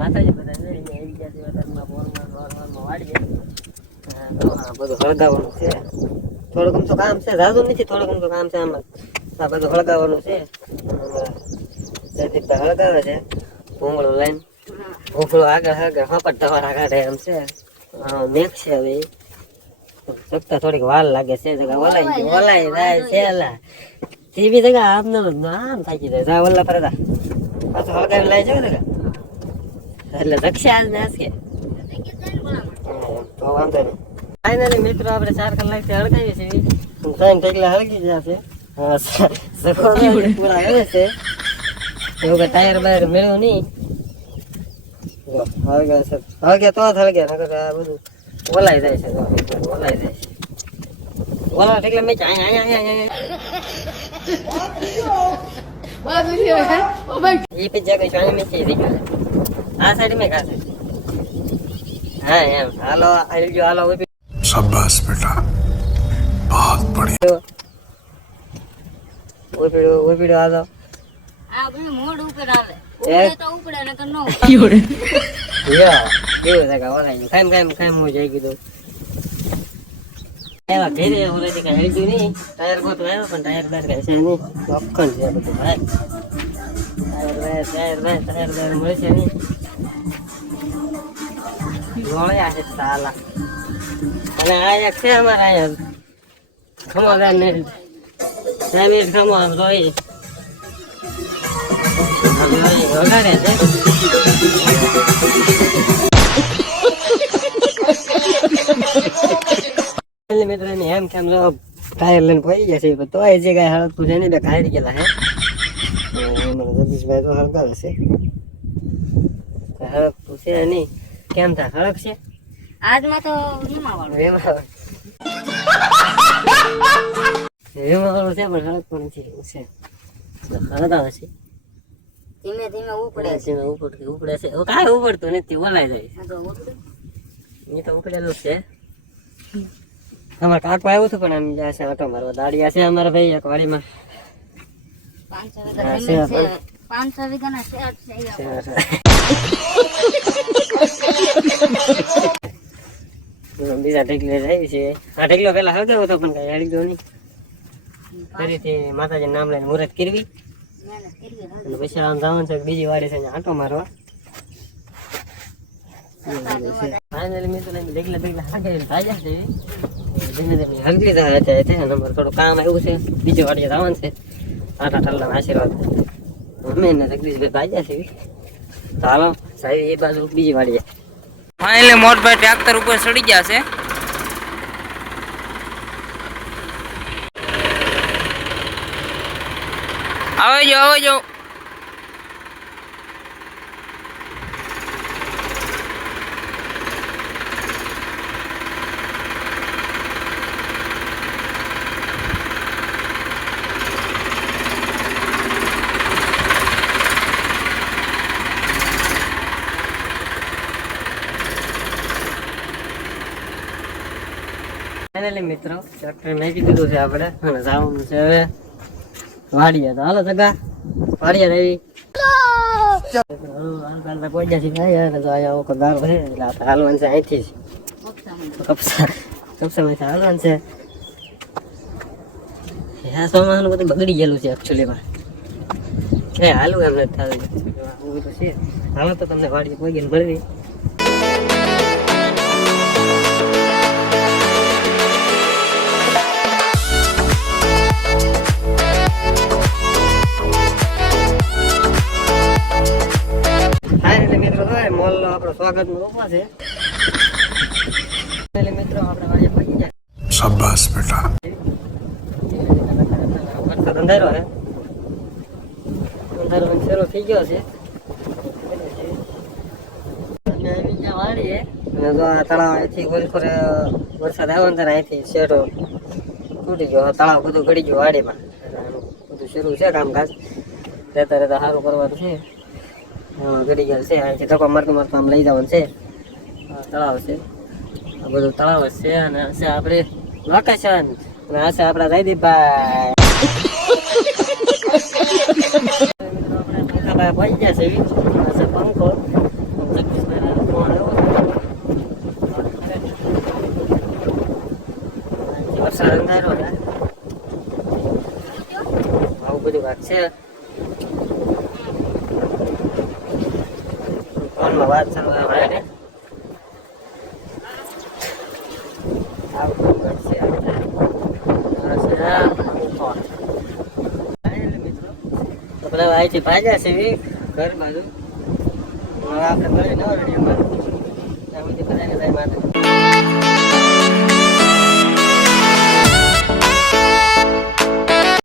માતાજી બધા જોઈને એવી ગયા વાતાવરણમાં બોલમાં વાડીએ બધું હળગાવવાનું છે. થોડુંક તો કામ છે, જાજુ નથી, થોડુંક તો કામ છે. આમાં આ બધું હળગાવવાનું છે. જયદીપભાઈ હળગાવે છે ભૂંગળું લઈને. ભૂંગળું આગળ હપટ તમારા કાઢે એમ છે. મેઘ છે હવે સકતા થોડીક વાર લાગે છે. ઓલાઈ જાય છે ટીવી જગા આમ થાકી જાય જા ઓલા પર પાછું હળગાવી લાવી જાય ને એટલે રક્ષા આજ ને કે તો વાંધો નહીં. ફાઇનલી મિત્રો આપણે 4 કલાકથી હળગાવી છે. 3 ટેકલા હળગી ગયા છે. પૂરા આવે છે એવું કે ટાયર બાયર મેળવ્યું નહીં. હળગે તો હળગે નકર આ બધું ઓલાઈ જાય છે. ઓલાઈ જાય છે ઓલા ટેકલા મેં ये पे जगह जाने में चाहिए देखा आ साइड में कहां से हां यार हेलो आई जो हेलो शाबाश बेटा बहुत बढ़िया वो वीडियो आ जाओ आ भाई मोड ऊपर आवे ऊपर तो ऊपर न करनो या ये जगह वाला है खाम हो जाएगी तो એવા ઘેરે ઓરેથી કઈ હેલ્યું નહીં. ટાયર ગોતો આવ્યો પણ ટાયર બાર કઈ છે નહીં. અખંડ છે બધું ભાઈ. ટાયર બાર મળે છે નહીં. જોડ્યા છે સાલા. અને આ એક છે અમારા અહીંયા ખમોદાર ને સાહેબ ખમો આમ રોઈ વગાડે છે. મિત્રો ને એમ કેમ જો ટાયર લઈને પડી ગયા છે તો એ જગ્યાએ હળગતું છે ને બે કાઢી ગયેલા હે. જગદીશભાઈ તો હળગાવે છે હળગતું છે નહીં કેમ થાય હળગ છે આજમાં તો વીમાવાળો વીમાવાળું છે પણ હળગતું નથી એવું છે. હળગાવે છે ધીમે ધીમે ઉપડે છે કાંઈ ઉપડતું નથી ઓલાઈ જાય એ તો ઉપડેલું છે. અમારે કાકો આવ્યું હતું પણ આમ જાય છે ઓટો મારવા દાડિયા છે અમારા ભાઈ એક વાડીમાં 500 વીઘાના શેર છે. બીજા ઢેકલે જાય છે. આ ઢેકલો પેલા હળગાવ્યો હતો પણ કઈ હળી ગયો નહીં. ફરીથી માતાજી નામ લઈને મુહૂર્ત કરવી અને પછી આમ જવાનું છે બીજી વાડી છે આંટો મારવા. ફાઇનલી મિત્રો ઢેકલા હળગાવીને ભાગ્યા છે. ધીમે ધીમે હળગી જાય છે. અમારે થોડું કામ આવ્યું છે બીજી વાડીએ જવાનું છે. આટા ઠલ્લા આશીર્વાદ અમે એને જગદીશભાઈ ભાગ્યા છે. તો હાલો સાહેબ એ બાજુ બીજી વાડીએ. ફાઇનલી મોટભાઈ ટ્રેક્ટર ઉપર ચડી ગયા છે. આવજો ફાઇનલી મિત્રો ટ્રેક્ટર નાખી દીધું છે આપણે અને જવાનું છે હવે વાડીએ. તો હાલો જગા વાડીએ રહી પહોંચ્યા છીએ. હાલવાનું છે અહીંથી કપસામાંથી હાલવાનું છે. આ સોમાનું બધું બગડી ગયેલું છે એકચ્યુઅલીમાં કઈ હાલું એમ નથી થતું. આવું તો છે. હાલો તો તમને વાડીએ પહોંચીને મળવી. મોલ આપણો સ્વાગત નું રૂપા છે. મિત્રો આપણે વાડીએ પહોંચી જાય. शाबाश बेटा વરસાદ અંધારો હે અંધારો શરૂ થઈ ગયો છે. વાડીએ અને જો આ તળાવ અહીંથી ગોલખોરે વરસાદ આવ્યો ને અહીંથી શેઠો તૂટી ગયો. તળાવ બધું ગળી ગયું વાડીમાં. બધું શરૂ છે કામકાજ. રહેતા સારું કરવાનું છે. ગળી ગયેલ છે. અહીંથી ધક્કો મારતું આમ લઈ જવાનું છે. તળાવ છે આ બધું તળાવ જ છે અને છે આપણે લોકેશન અને આ છે આપણા જયદીપભાઈ. પંખા પહોંચી ગયા છે. પંખો અંધારો છે આવું બધું વાત છે ફોનમાં વાત ચાલવા આવે ને આવું બધું વાત છે મિત્રો તો બધા અહીંથી ભાગ્યા છે ઘર બાજુ હવે આપણે મળીએ નવા વિડીયોમાં ત્યાં સુધી બધાને જય માતાજી.